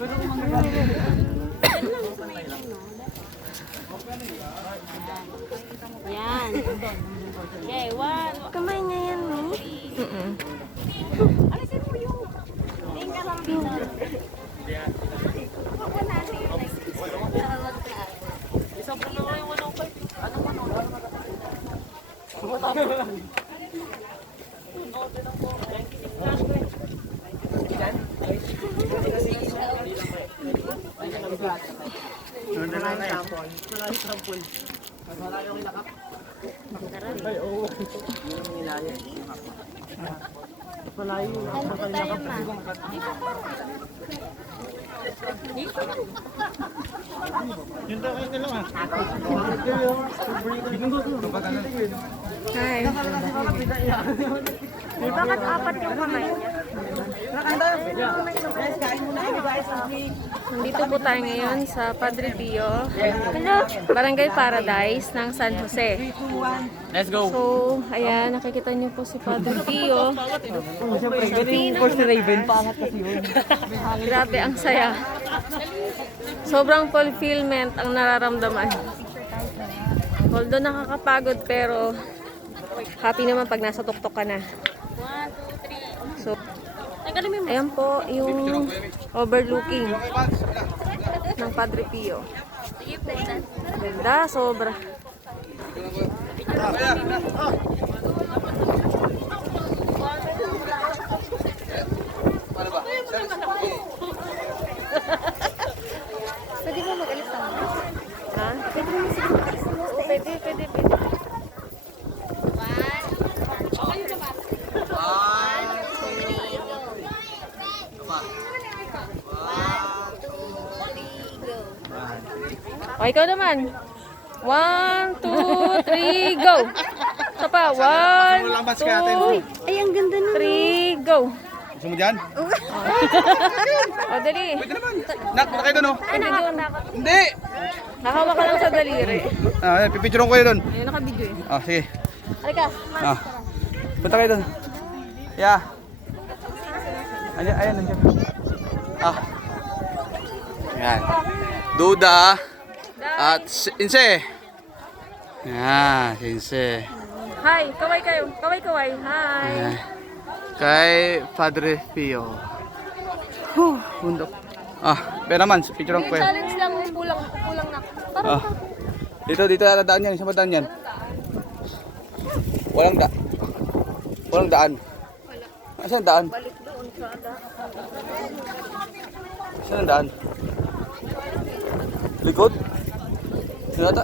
Yan. Okay, one. Kamay niya yan, eh. Alisin mo yung tingka lang dito. Isa po na yung 105. Ano pa no? Hi. Bakit apat yung kamay niya? Nandito po tayo ngayon sa Padre Pio, Barangay Paradise ng San Jose. Let's go. So, ayan, nakikita niyo po si Padre Pio. Grabe, ang saya. Sobrang fulfillment ang nararamdaman. Although nakakapagod, pero happy naman pag nasa tuktok ka na. 1, 2, 3. So, ayan po yung overlooking ng Padre Pio. Sige po, saan? Ganda, sobra. Pwede ba mag-alis na mo? Ha? Pwede mo sige mag-alis na mo? Pwede. O, ikaw naman. 1, 2, 3, go! Isa pa. 1, 2, Ay, ang ganda na. 3, go! Gusto mo dyan? O, dali. Pwede naman. Nakay doon, oh. Pwede doon. Hindi! Nakawa ka lang sa daliri. Ah, pipicturean ko yun doon. Ayun, naka-video eh. Ah, sige. Halika. Ah. Punta kayo doon. Yeah. Ayan, nandiyan. Ah. Ayan. Duda. At Inse. Yan, Inse. Hi, kaway kayo. Kaway. Hi. Ayan. Kay Padre Pio. Bundok. Ah, pero naman, picturean ko yun. Challenge lang, kulang na. Ah. Dito daan yan, isang daan yan. Walang daan. Asan daan? Balik doon sa Saan ang daan? Likod? Sinata?